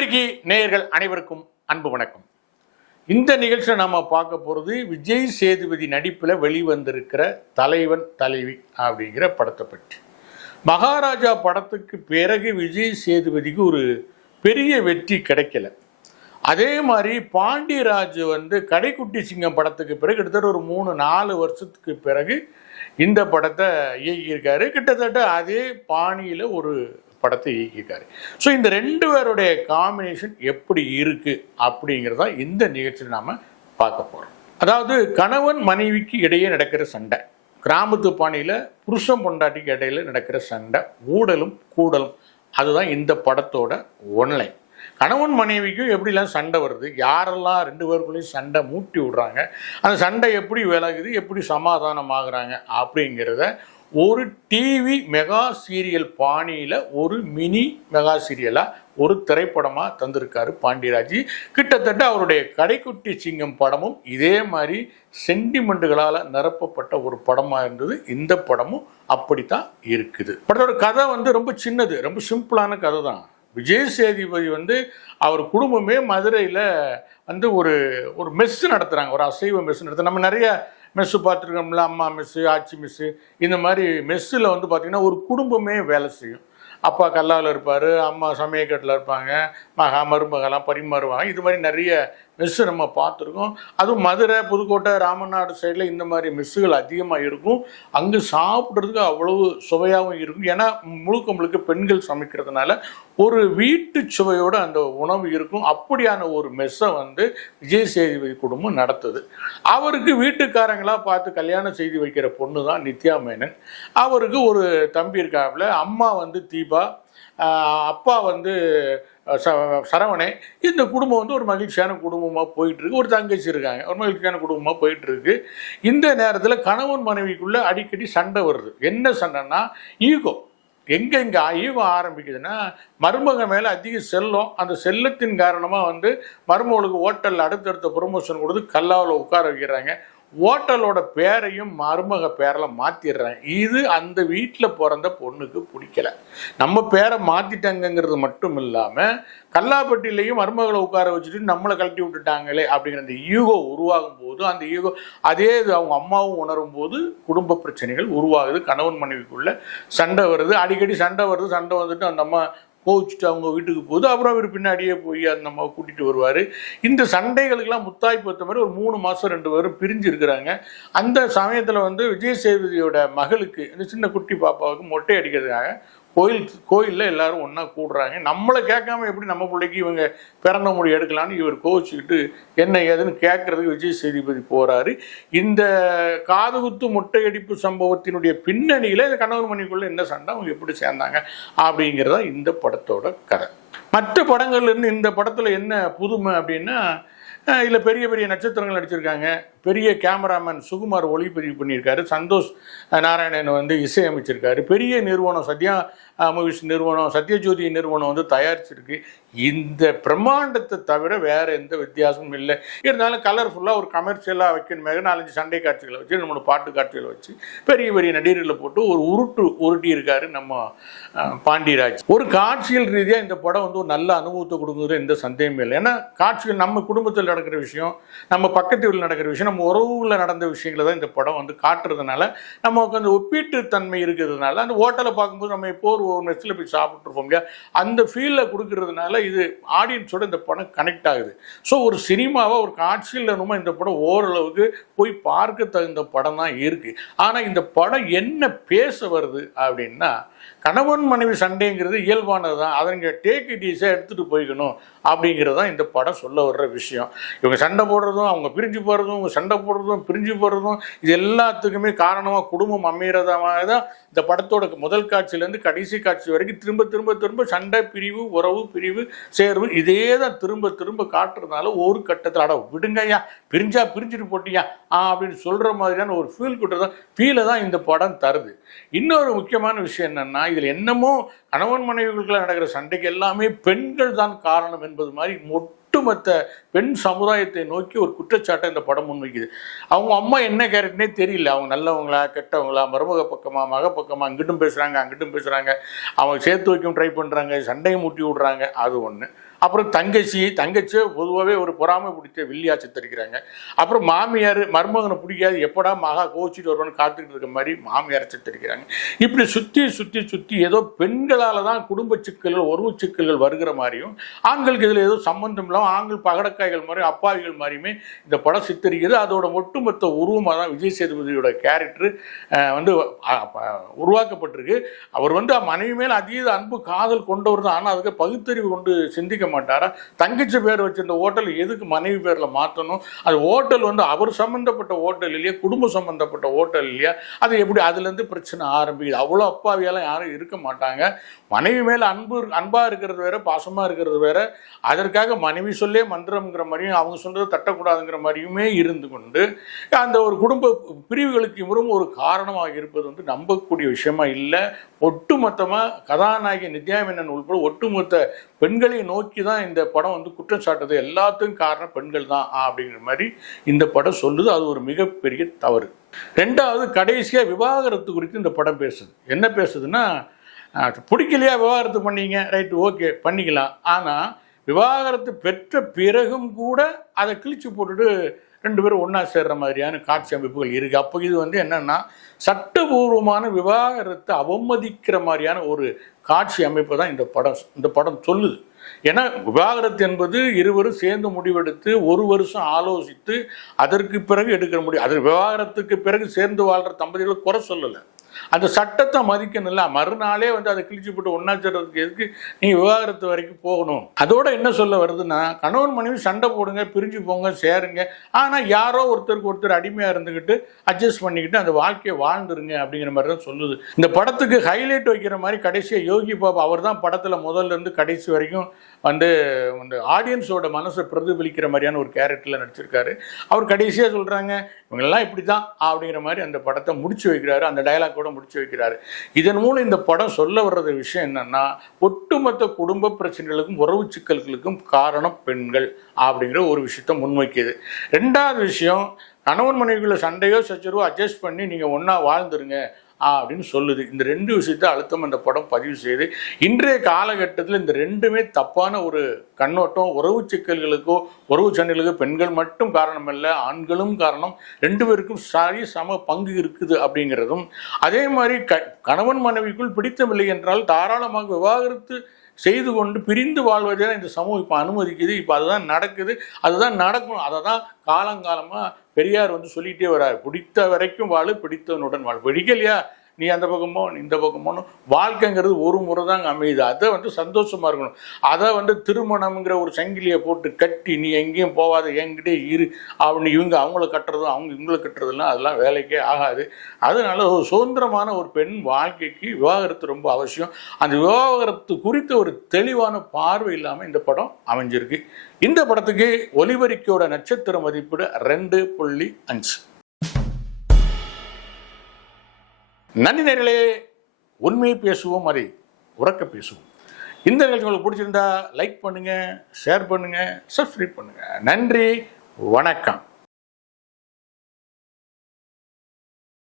ஒலிபெருக்கி நேயர்கள் அனைவருக்கும் அன்பு வணக்கம். இந்த நிகழ்ச்சியில் நம்ம பார்க்க போகிறது விஜய் சேதுபதி நடிப்பில் வெளிவந்திருக்கிற தலைவன் தலைவி அப்படிங்கிற படத்தை பற்றி. மகாராஜா படத்துக்கு பிறகு விஜய் சேதுபதிக்கு ஒரு பெரிய வெற்றி கிடைக்கல. அதே மாதிரி பாண்டியராஜ் வந்து கடைக்குட்டி சிங்கம் படத்துக்கு பிறகு கிட்டத்தட்ட ஒரு மூணு நாலு வருஷத்துக்கு பிறகு இந்த படத்தை இயக்கியிருக்காரு. கிட்டத்தட்ட அதே பாணியில் ஒரு படத்தை இயக்கியிருக்காரு. ஸோ இந்த ரெண்டு பேருடைய காம்பினேஷன் எப்படி இருக்கு அப்படிங்கிறத இந்த நிகழ்ச்சியில் நாம் பார்க்க போகிறோம் அதாவது கணவன் மனைவிக்கு இடையே நடக்கிற சண்டை கிராமத்து பாணியில் புருஷன் பொண்டாட்டிக்கு இடையில நடக்கிற சண்டை ஊடலும் கூடலும் அதுதான் இந்த படத்தோட ஒன்லைன் கணவன் மனைவிக்கும் எப்படிலாம் சண்டை வருது? யாரெல்லாம் ரெண்டு பேருக்குள்ளேயும் சண்டை மூட்டி விடுறாங்க? அந்த சண்டை எப்படி விலகுது? எப்படி சமாதானம் ஆகுறாங்க அப்படிங்கிறத ஒரு டிவி மெகா சீரியல் பாணியில் ஒரு மினி மெகா சீரியலாக ஒரு திரைப்படமாக தந்திருக்காரு பாண்டியராஜ். கிட்டத்தட்ட அவருடைய கடைக்குட்டி சிங்கம் படமும் இதே மாதிரி சென்டிமெண்ட்டுகளால் நிரப்பப்பட்ட ஒரு படமாக இருந்தது. இந்த படமும் அப்படித்தான் இருக்குது. படத்தோட கதை வந்து ரொம்ப சின்னது ரொம்ப சிம்பிளான கதை தான் விஜய் சேதுபதி வந்து அவர் குடும்பமே மதுரையில் வந்து ஒரு ஒரு மெஸ்ஸு நடத்துகிறாங்க ஒரு அசைவ மெஸ்ஸு நடத்து நம்ம நிறைய மெஸ்ஸு பார்த்துருக்கோம்ல அம்மா மெஸ்ஸு ஆச்சி மெஸ்ஸு இந்த மாதிரி மெஸ்ஸில் வந்து பார்த்திங்கன்னா ஒரு குடும்பமே வேலை செய்யும். அப்பா கல்லாவில் இருப்பார் அம்மா சமயக்கட்டில் இருப்பாங்க மகா மருமகலாம் பரிமாறுவாங்க. இது மாதிரி நிறைய மெஸ்ஸு நம்ம பார்த்துருக்கோம். அதுவும் மதுரை புதுக்கோட்டை ராமநாடு சைடில் இந்த மாதிரி மெஸ்ஸுகள் அதிகமாக இருக்கும். அங்கே சாப்பிட்றதுக்கு அவ்வளவு சுவையாகவும் இருக்கும். ஏன்னா முழுக்க முழுக்க பெண்கள் சமைக்கிறதுனால ஒரு வீட்டு சுவையோட அந்த உணவு இருக்கும். அப்படியான ஒரு மெஸ்ஸை வந்து விஜய் சேதுபதி குடும்பம் நடத்துது. அவருக்கு வீட்டுக்காரங்களாக பார்த்து கல்யாணம் செய்து வைக்கிற பொண்ணு தான் நித்யா மேனன். அவருக்கு ஒரு தம்பி இருக்காப்புல. அம்மா வந்து தீபா. அப்பா வந்து ச சரவணே இந்த குடும்பம் வந்து ஒரு மகிழ்ச்சியான குடும்பமாக போயிட்டுருக்கு. ஒரு தங்கச்சி இருக்காங்க. ஒரு மகிழ்ச்சியான குடும்பமாக போயிட்டுருக்கு. இந்த நேரத்தில் கணவன் மனைவிக்குள்ளே அடிக்கடி சண்டை வருது. என்ன சண்டைன்னா ஈகோ. எங்கே இங்கே ஈகோ ஆரம்பிக்குதுன்னா மருமக மேலே அதிக செல்லம். அந்த செல்லத்தின் காரணமாக வந்து மருமகளுக்கு ஹோட்டலில் அடுத்தடுத்த ப்ரொமோஷன் கொடுத்து கல்லாவில் உட்கார வைக்கிறாங்க. ஓட்டலோட பேரையும் மருமக பேரில் மாற்றிடுறேன் இது அந்த வீட்டில் பிறந்த பொண்ணுக்கு பிடிக்கல. நம்ம பேரை மாற்றிட்டாங்கங்கிறது மட்டும் இல்லாமல் கல்லாப்பட்டிலையும் மருமகளை உட்கார வச்சுட்டு நம்மளை கழட்டி விட்டுட்டாங்களே அப்படிங்கிற அந்த ஈகோ உருவாகும் போது அந்த ஈகோ அதே இது அவங்க அம்மாவும் உணரும் போது குடும்ப பிரச்சனைகள் உருவாகுது. கணவன் மனைவிக்குள்ள சண்டை வருது. அடிக்கடி சண்டை வருது. சண்டை வந்துட்டு அந்த அம்மா கோவிச்சுட்டு அவங்க வீட்டுக்கு போகுது. அப்புறம் அவர் பின்னாடியே போய் அந்த நம்ம கூட்டிகிட்டு வருவார். இந்த சண்டைகளுக்கெல்லாம் முத்தாய் பொறுத்த மாதிரி ஒரு மூணு மாதம் ரெண்டு பேரும் பிரிஞ்சு இருக்கிறாங்க அந்த சமயத்தில் வந்து விஜய் சேதுபதியோட மகளுக்கு இந்த சின்ன குட்டி பாப்பாவுக்கு மொட்டை அடிக்கிறதுக்காக கோயில் கோயிலில் எல்லாரும் ஒன்றா கூடுறாங்க. நம்மளை கேட்காம எப்படி நம்ம பிள்ளைக்கு இவங்க பிறந்த மொழி எடுக்கலான்னு இவர் கோவிச்சுக்கிட்டு என்ன ஏதுன்னு கேட்கறதுக்கு விஜய் சேதுபதி போகிறாரு இந்த காதுகுத்து முட்டையடிப்பு சம்பவத்தினுடைய பின்னணியில் இந்த கணவர் மணிக்குள்ளே என்ன சண்டை அவங்க எப்படி சேர்ந்தாங்க அப்படிங்கிறதா இந்த படத்தோட கதை. மற்ற படங்கள்லேருந்து இந்த படத்தில் என்ன புதுமை அப்படின்னா இதில் பெரிய பெரிய நட்சத்திரங்கள் நடிச்சிருக்காங்க. பெரிய கேமராமேன் சுகுமார் ஒளிப்பதிவு பண்ணியிருக்காரு. சந்தோஷ் நாராயணன் வந்து இசையமைச்சிருக்காரு. பெரிய நிறுவனம் சத்யா மூவிஸ் நிறுவனம் சத்யஜோதி நிறுவனம் வந்து தயாரிச்சிருக்கு. இந்த பிரம்மாண்டத்தை தவிர வேறு எந்த வித்தியாசமும் இல்லை. இருந்தாலும் கலர்ஃபுல்லாக ஒரு கமர்ஷியலாக வைக்கணுமே நாலஞ்சு சண்டை காட்சிகளை வச்சு நம்மளோட பாட்டு காட்சிகளை வச்சு பெரிய பெரிய நடிகர்களை போட்டு ஒரு உருட்டு உருட்டி இருக்காரு நம்ம பாண்டியராஜ். ஒரு காட்சியல் ரீதியாக இந்த படம் வந்து ஒரு நல்ல அனுபவத்தை கொடுக்குறது எந்த சந்தேகமே இல்லை. ஏன்னா காட்சிகள் நம்ம குடும்பத்தில் நடக்கிற விஷயம் நம்ம பக்கத்து வீட்டில் நடக்கிற விஷயம் நம்ம உறவுகளில் நடந்த விஷயங்களை தான் இந்த படம் வந்து காட்டுறதுனால நமக்கு அந்த ஒப்பீட்டு தன்மை இருக்கிறதுனால அந்த ஹோட்டலை பார்க்கும்போது நம்ம எப்போ ஒரு ஒரு நெஸ்டில் போய் சாப்பிட்ருப்போம் இல்லையா? அந்த ஃபீலில் கொடுக்கறதுனால இது ஆடியன்ஸோட இந்த படம் கனெக்ட் ஆகுது. ஸோ ஒரு சினிமாவை ஒரு காட்சியில் நம்ம இந்த படம் ஓரளவுக்கு போய் பார்க்க தகுந்த படம் தான் இருக்குது ஆனால் இந்த படம் என்ன பேச வருது அப்படின்னா கணவன் மனைவி சண்டைங்கிறது இயல்பானது தான் அதை நீங்கள் டேக் இட் ஈஸியாக எடுத்துகிட்டு போய்க்கணும் அப்படிங்கிறது தான் இந்த படம் சொல்ல வர்ற விஷயம். இவங்க சண்டை போடுறதும் அவங்க பிரிஞ்சு போகிறதும் இவங்க சண்டை போடுறதும் பிரிஞ்சு போகிறதும் இது எல்லாத்துக்குமே காரணமாக குடும்பம் அமைகிறதாக தான் இந்த படத்தோட முதல் காட்சியிலேருந்து கடைசி காட்சி வரைக்கும் திரும்ப திரும்ப திரும்ப சண்டை பிரிவு உறவு பிரிவு சேர்வு இதே தான் திரும்ப திரும்ப காட்டுறதுனால ஒரு கட்டத்தில் அட விடுங்கய்யா பிரிஞ்சா பிரிஞ்சுட்டு போட்டியா ஆ அப்படின்னு சொல்கிற மாதிரியான ஒரு ஃபீல் கொடுத்தா ஃபீலை தான் இந்த படம் தருது. இன்னொரு முக்கியமான விஷயம் என்னென்னா இதில் என்னமோ கணவன் மனைவிகளுக்குள்ள நடக்கிற சண்டைக்கு எல்லாமே பெண்கள் தான் காரணம் என்பது மாதிரி ஒட்டுமொத்த பெண் சமுதாயத்தை நோக்கி ஒரு குற்றச்சாட்டை இந்த படம் முன்வைக்குது. அவங்க அம்மா என்ன கேரக்டர்னே தெரியல. அவங்க நல்லவங்களா கெட்டவங்களா மருமக பக்கமா மக பக்கமா அங்கிட்டும் பேசுகிறாங்க அங்கிட்டும் பேசுகிறாங்க அவங்க சேர்த்து வைக்கும் ட்ரை பண்ணுறாங்க சண்டையை மூட்டி விடுறாங்க. அது ஒன்று அப்புறம் தங்கச்சி தங்கச்சியை பொதுவாகவே ஒரு பொறாமை பிடிச்ச வில்லியா சித்தரிக்கிறாங்க. அப்புறம் மாமியார் மருமகனை பிடிக்காது எப்படா மகா கோச்சிட்டு வருவான்னு காத்துக்கிட்டு இருக்க மாதிரி மாமியாரை சித்தரிக்கிறாங்க. இப்படி சுற்றி சுற்றி சுற்றி ஏதோ பெண்களால் தான் குடும்ப சிக்கல்கள் உறவு சிக்கல்கள் வருகிற மாதிரியும் ஆண்களுக்கு இதில் ஏதோ சம்பந்தம் இல்லாமல் ஆண்கள் பகடக்காய்கள் மாதிரியும் அப்பாவிகள் மாதிரியுமே இந்த படம் சித்தரிக்குது அதோட ஒட்டுமொத்த உருவமாக தான் விஜய் சேதுபதியோட கேரக்டர் வந்து உருவாக்கப்பட்டிருக்கு. அவர் வந்து மனைவி மேல் அதீத அன்பு காதல் கொண்டவர் தான். ஆனால் அதுக்கு பகுத்தறிவு கொண்டு சிந்திக்க மாட்டாரா? தங்கச்சி பேர் வச்சிருந்த ஹோட்டல் எதுக்கு மனைவி பேரில் மாற்றணும் அது ஹோட்டல் வந்து அவர் சம்மந்தப்பட்ட ஹோட்டல் இல்லையா? குடும்பம் சம்மந்தப்பட்ட ஹோட்டல் இல்லையா? அது எப்படி அதுலேருந்து பிரச்சனை ஆரம்பிக்குது? அவ்வளோ அப்பாவியெல்லாம் யாரும் இருக்க மாட்டாங்க. மனைவி மேலே அன்பு அன்பாக இருக்கிறது வேற பாசமாக இருக்கிறது வேற. அதற்காக மனைவி சொல்லே மந்திரம்ங்கிற மாதிரியும் அவங்க சொல்றதை தட்டக்கூடாதுங்கிற மாதிரியுமே இருந்து கொண்டு அந்த ஒரு குடும்ப பிரிவுகளுக்கு இவரும் ஒரு காரணமாக இருப்பது வந்து நம்பக்கூடிய விஷயமா இல்லை. ஒட்டுமொத்தமாக கதாநாயகி நித்யாமேனன் உள்பட ஒட்டுமொத்த பெண்களை நோக்கி தான் இந்த படம் வந்து குற்றம் சாட்டுறது எல்லாத்துக்கும் காரணம் பெண்கள் தான் அப்படிங்கிற மாதிரி இந்த படம் சொல்லுது. அது ஒரு மிகப்பெரிய தவறு. ரெண்டாவது கடைசியாக விவாகரத்து குறித்து இந்த படம் பேசுது. என்ன பேசுதுன்னா பிடிக்கலையா விவாகரத்து பண்ணீங்க? ரைட்டு ஓகே பண்ணிக்கலாம். ஆனால் விவாகரத்து பெற்ற பிறகும் கூட அதை கிழிச்சு போட்டுட்டு ரெண்டு பேரும் ஒன்றா சேர்ற மாதிரியான காட்சி அமைப்புகள் இருக்குது அப்போ இது வந்து என்னென்னா சட்டபூர்வமான விவாகரத்தை அவமதிக்கிற மாதிரியான ஒரு காட்சி அமைப்பு தான் இந்த படம் இந்த படம் சொல்லுது. ஏன்னா விவாகரத்து என்பது இருவரும் சேர்ந்து முடிவெடுத்து ஒரு வருஷம் ஆலோசித்து அதற்கு பிறகு எடுக்கிற முடியும் அது விவாகரத்துக்கு பிறகு சேர்ந்து வாழ்கிற தம்பதிகளை குறை சொல்லலை. அந்த சட்டத்தை மதிக்கணும்ல. மறுநாளே வந்து அதை கிழிச்சு போட்டு ஒன்றா சேர்றதுக்கு எதுக்கு? நீ விவாகரத்து வரைக்கும் போகணும். அதோட என்ன சொல்ல வருதுன்னா கணவன் மனைவி சண்டை போடுங்க பிரிஞ்சு போங்க சேருங்க. ஆனால் யாரோ ஒருத்தருக்கு ஒருத்தர் அடிமையாக இருந்துக்கிட்டு அட்ஜஸ்ட் பண்ணிக்கிட்டு அந்த வாழ்க்கையை வாழ்ந்துருங்க அப்படிங்கிற மாதிரி தான் சொல்லுது. இந்த படத்துக்கு ஹைலைட் வைக்கிற மாதிரி கடைசியாக யோகி பாபா அவர் தான் படத்தில் முதல்ல இருந்து கடைசி வரைக்கும் வந்து இந்த ஆடியன்ஸோட மனசை பிரதிபலிக்கிற மாதிரியான ஒரு கேரக்டரில் நடிச்சிருக்காரு. அவர் கடைசியாக சொல்கிறாங்க இவங்கெல்லாம் இப்படி தான் அப்படிங்கிற மாதிரி அந்த படத்தை முடிச்சு வைக்கிறாரு. அந்த டயலாக் கூட முடிச்சு வைக்கிறாரு. இதன் மூலம் இந்த படம் சொல்ல வர்றது விஷயம் என்னன்னா ஒட்டுமொத்த குடும்ப பிரச்சனைகளுக்கும் உறவு சிக்கல்களுக்கும் காரணம் பெண்கள் அப்படிங்கிற ஒரு விஷயத்தை முன்வைக்குது. ரெண்டாவது விஷயம் கணவன் மனைவிக்குள்ள சண்டையோ சச்சரவோ அட்ஜஸ்ட் பண்ணி நீங்கள் ஒன்றா வாழ்ந்துருங்க. அப்படின்னு சொல்லுது. இந்த ரெண்டு விஷயத்தை அழுத்தம் அந்த படம் பதிவு செய்து இன்றைய காலகட்டத்தில் இந்த ரெண்டுமே தப்பான ஒரு கண்ணோட்டம் உறவு சிக்கல்களுக்கோ உறவு சண்டைகளுக்கோ பெண்கள் மட்டும் காரணம் இல்லை ஆண்களும் காரணம். ரெண்டு பேருக்கும் சரி சம பங்கு இருக்குது அப்படிங்கிறதும் அதே மாதிரி க கணவன் மனைவிக்குள் பிடித்தமில்லை என்றால் தாராளமாக விவாகரத்து செய்து கொண்டு பிரிந்து வாழ்வதை தான் இந்த சமூகம் இப்போ அனுமதிக்குது. இப்போ அதுதான் நடக்குது. அதுதான் நடக்கும். அதை தான் காலங்காலமாக பெரியார் வந்து சொல்லிகிட்டே வர்றார் பிடித்த வரைக்கும் வாழு பிடித்தவனுடன் வாழ். பிடிக்கலையா? நீ அந்த பக்கமோ நீ இந்த பக்கமோன்னு வாழ்க்கைங்கிறது ஒரு முறை தாங்க அமையுது. அதை வந்து சந்தோஷமாக இருக்கணும். அதை வந்து திருமணம்ங்கிற ஒரு சங்கிலியை போட்டு கட்டி நீ எங்கேயும் போகாத என்கிட்டே இரு. அப்படின்னு இவங்க அவங்கள கட்டுறதும் அவங்க இவங்கள கட்டுறதுலாம் அதெல்லாம் வேலைக்கே ஆகாது. அதனால ஒரு சுதந்திரமான ஒரு பெண் வாழ்க்கைக்கு விவாகரத்து ரொம்ப அவசியம். அந்த விவாகரத்து குறித்த ஒரு தெளிவான பார்வை இல்லாமல் இந்த படம் அமைஞ்சிருக்கு. இந்த படத்துக்கு ஒலிவரிக்கையோட நட்சத்திர மதிப்பீடு ரெண்டு புள்ளி அஞ்சு. நன்றி நேர்களே உண்மையை பேசுவோம் அதை உறக்க பேசுவோம். இந்த நிகழ்ச்சி உங்களுக்கு பிடிச்சிருந்தா லைக் பண்ணுங்கள் ஷேர் பண்ணுங்கள் சப்ஸ்கிரைப் பண்ணுங்கள் நன்றி வணக்கம்.